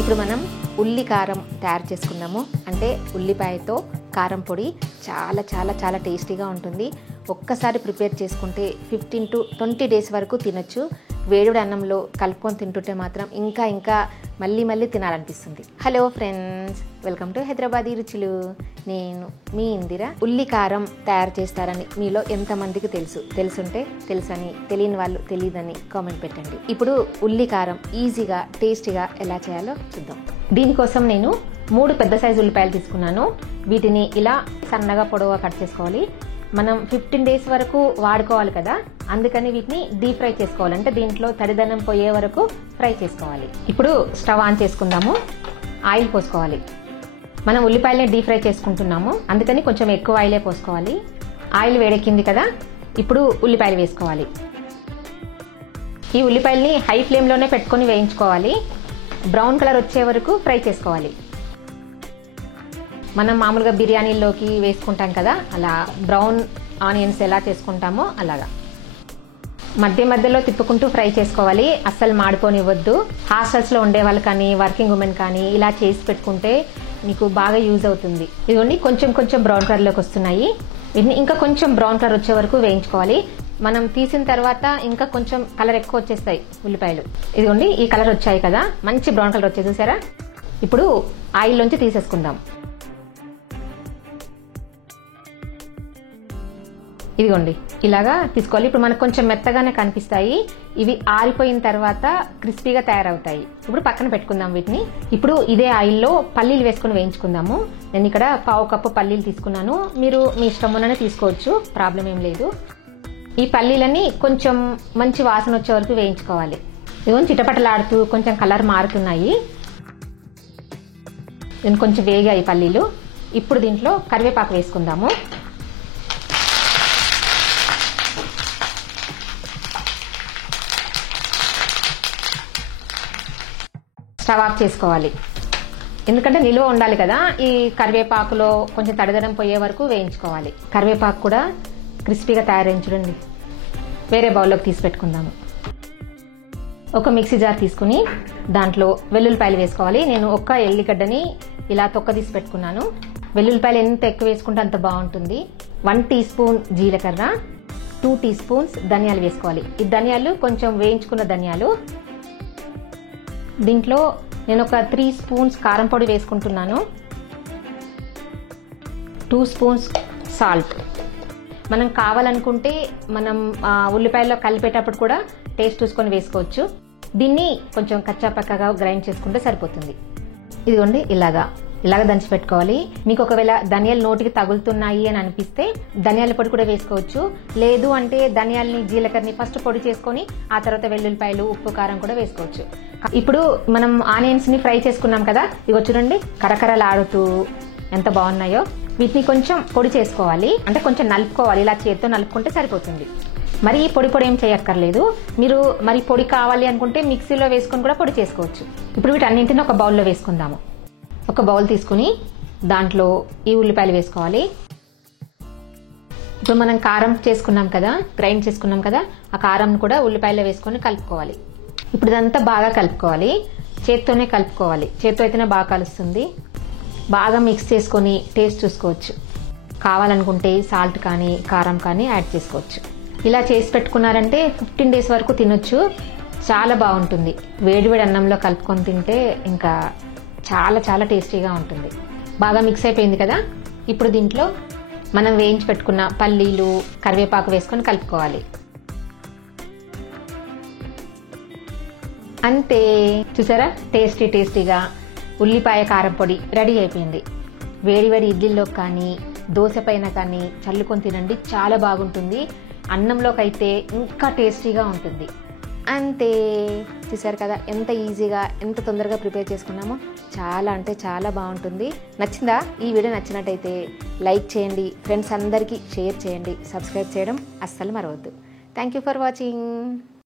ఇప్పుడు మనం ఉల్లి కారం తయారు చేసుకుందాము. అంటే ఉల్లిపాయతో కారం పొడి చాలా చాలా చాలా టేస్టీగా ఉంటుంది. ఒక్కసారి ప్రిపేర్ చేసుకుంటే 15 to 20 డేస్ వరకు తినొచ్చు. వేడివేడి అన్నంలో కలుపుకొని తింటుంటే మాత్రం ఇంకా మళ్ళీ తినాలనిపిస్తుంది. Hello friends, welcome to Hyderabadi రుచులు. నేను మీ ఇందిర. ఉల్లి కారం తయారు చేస్తారని మీలో ఎంతమందికి తెలుసుంటే తెలుసని, తెలియని వాళ్ళు తెలియదని కామెంట్ పెట్టండి. ఇప్పుడు ఉల్లి కారం ఈజీగా టేస్టీగా ఎలా చేయాలో చూద్దాం. దీనికోసం నేను 3 పెద్ద సైజు ఉల్లిపాయలు తీసుకున్నాను. వీటిని ఇలా సన్నగా పొడవుగా కట్ చేసుకోవాలి. మనం 15 డేస్ వరకు వాడుకోవాలి కదా, అందుకని వీటిని డీప్ ఫ్రై చేసుకోవాలి. అంటే దీంట్లో తడిదనం పోయే వరకు ఫ్రై చేసుకోవాలి. ఇప్పుడు స్టవ్ ఆన్ చేసుకుందాము. ఆయిల్ పోసుకోవాలి. మనం ఉల్లిపాయలని డీప్ ఫ్రై చేసుకుంటున్నాము, అందుకని కొంచెం ఎక్కువ ఆయిలే పోసుకోవాలి. ఆయిల్ వేడెక్కింది కదా, ఇప్పుడు ఉల్లిపాయలు వేసుకోవాలి. ఈ ఉల్లిపాయల్ని హై ఫ్లేమ్లోనే పెట్టుకొని వేయించుకోవాలి. బ్రౌన్ కలర్ వచ్చే వరకు ఫ్రై చేసుకోవాలి. మనం మామూలుగా బిర్యానీలోకి వేసుకుంటాం కదా, అలా బ్రౌన్ ఆనియన్స్ ఎలా చేసుకుంటామో అలాగా మధ్యలో తిప్పుకుంటూ ఫ్రై చేసుకోవాలి. అస్సలు మాడిపోనివ్వద్దు. హాస్టల్స్లో ఉండే వాళ్ళు కానీ, వర్కింగ్ ఉమెన్ కానీ ఇలా చేసి పెట్టుకుంటే మీకు బాగా యూజ్ అవుతుంది. ఇదిగోండి కొంచెం బ్రౌన్ కలర్లోకి వస్తున్నాయి. వీటిని ఇంకా కొంచెం బ్రౌన్ కలర్ వచ్చే వరకు వేయించుకోవాలి. మనం తీసిన తర్వాత ఇంకా కొంచెం కలర్ ఎక్కువ వచ్చేస్తాయి ఉల్లిపాయలు. ఇదిగోండి ఈ కలర్ వచ్చాయి కదా, మంచి బ్రౌన్ కలర్ వచ్చేసి చూసారా. ఇప్పుడు ఆయిల్లోంచి తీసేసుకుందాం. ఇదిగోండి ఇలాగా తీసుకోవాలి. ఇప్పుడు మనకు కొంచెం మెత్తగానే కనిపిస్తాయి. ఇవి ఆరిపోయిన తర్వాత క్రిస్పీగా తయారవుతాయి. ఇప్పుడు పక్కన పెట్టుకుందాం వీటిని. ఇప్పుడు ఇదే ఆయిల్లో పల్లీలు వేసుకొని వేయించుకుందాము. నేను ఇక్కడ 1/2 కప్పు పల్లీలు తీసుకున్నాను. మీరు మీ ఇష్టం ఉన్ననే తీసుకోవచ్చు, ప్రాబ్లం ఏం లేదు. ఈ పల్లీలని కొంచెం మంచి వాసన వచ్చే వరకు వేయించుకోవాలి. ఇదిగోండి చిటపటలాడుతూ కొంచెం కలర్ మారుతున్నాయి. నేను కొంచెం వేగాయి పల్లీలు. ఇప్పుడు దీంట్లో కరివేపాకు వేసుకుందాము. స్టవ్ ఆఫ్ చేసుకోవాలి, ఎందుకంటే నిలువ ఉండాలి కదా. ఈ కరివేపాకులో కొంచెం తడిదనం పోయే వరకు వేయించుకోవాలి. కరివేపాకు కూడా క్రిస్పీగా తయారైంది చూడండి. వేరే బౌల్లోకి తీసి పెట్టుకుందాము. ఒక మిక్సీ జార్ తీసుకుని దాంట్లో వెల్లుల్లిపాయలు వేసుకోవాలి. నేను ఒక్క ఎల్లిగడ్డని ఇలా తొక్క తీసి పెట్టుకున్నాను. వెల్లుల్లిపాయలు ఎంత ఎక్కువ వేసుకుంటే అంత బాగుంటుంది. 1 టీ స్పూన్ జీలకర్ర, 2 టీ స్పూన్స్ ధనియాలు వేసుకోవాలి. ఈ ధనియాలు కొంచెం వేయించుకున్న ధనియాలు. దీంట్లో నేను ఒక 3 స్పూన్స్ కారం పొడి వేసుకుంటున్నాను. 2 స్పూన్స్ సాల్ట్. మనం కావాలనుకుంటే మనం ఉల్లిపాయల్లో కలిపేటప్పుడు కూడా టేస్ట్ చూసుకొని వేసుకోవచ్చు. దీన్ని కొంచెం కచ్చా పక్కగా గ్రైండ్ చేసుకుంటే సరిపోతుంది. ఇదిగోండి ఇలాగా దంచి పెట్టుకోవాలి. మీకు ఒకవేళ ధనియాలు నోటికి తగులుతున్నాయి అని అనిపిస్తే ధనియాల పొడి కూడా వేసుకోవచ్చు. లేదు అంటే ధనియాలని జీలకర్రని ఫస్ట్ పొడి చేసుకొని ఆ తర్వాత వెల్లుల్లిపాయలు, ఉప్పు, కారం కూడా వేసుకోవచ్చు. ఇప్పుడు మనం ఆనియన్స్ ని ఫ్రై చేసుకున్నాం కదా, ఇగో చూడండి కరకరలాడుతూ ఎంత బాగున్నాయో. వీటిని కొంచెం పొడి చేసుకోవాలి, అంటే కొంచెం నలుపుకోవాలి. ఇలా చేత్తో నలుపుకుంటే సరిపోతుంది. మరి పొడి ఏం చేయక్కర్లేదు. మీరు మరి పొడి కావాలి అనుకుంటే మిక్సీలో వేసుకొని కూడా పొడి చేసుకోవచ్చు. ఇప్పుడు వీటన్నింటిని ఒక బౌల్లో వేసుకుందాము. ఒక బౌల్ తీసుకుని దాంట్లో ఈ ఉల్లిపాయలు వేసుకోవాలి. ఇప్పుడు మనం కారం చేసుకున్నాం కదా, గ్రైండ్ చేసుకున్నాం కదా, ఆ కారం కూడా ఉల్లిపాయలో వేసుకొని కలుపుకోవాలి. ఇప్పుడు ఇదంతా బాగా కలుపుకోవాలి. చేత్తోనే కలుపుకోవాలి, చేత్తో అయితేనే బాగా కలుస్తుంది. బాగా మిక్స్ చేసుకొని టేస్ట్ చూసుకోవచ్చు. కావాలనుకుంటే సాల్ట్ కానీ కారం కానీ యాడ్ చేసుకోవచ్చు. ఇలా చేసి పెట్టుకున్నారంటే 15 డేస్ వరకు తినొచ్చు. చాలా బాగుంటుంది. వేడివేడి అన్నంలో కలుపుకొని తింటే ఇంకా చాలా టేస్టీగా ఉంటుంది. బాగా మిక్స్ అయిపోయింది కదా. ఇప్పుడు దీంట్లో మనం వేయించి పెట్టుకున్న పల్లీలు, కరివేపాకు వేసుకొని కలుపుకోవాలి. అంతే, చూసారా టేస్టీగా ఉల్లిపాయ కారం పొడి రెడీ అయిపోయింది. వేడివేడి ఇడ్లీలో కానీ దోశ పైన కానీ చల్లుకొని తినండి, చాలా బాగుంటుంది. అన్నంలోకి అయితే ఇంకా టేస్టీగా ఉంటుంది. అంతే, చూసారు కదా ఎంత ఈజీగా ఎంత తొందరగా ప్రిపేర్ చేసుకున్నామో. చాలా అంటే చాలా బాగుంటుంది. నచ్చిందా? ఈ వీడియో నచ్చినట్టయితే లైక్ చేయండి, ఫ్రెండ్స్ అందరికీ షేర్ చేయండి, సబ్స్క్రైబ్ చేయడం అస్సలు మరవద్దు. Thank you for watching.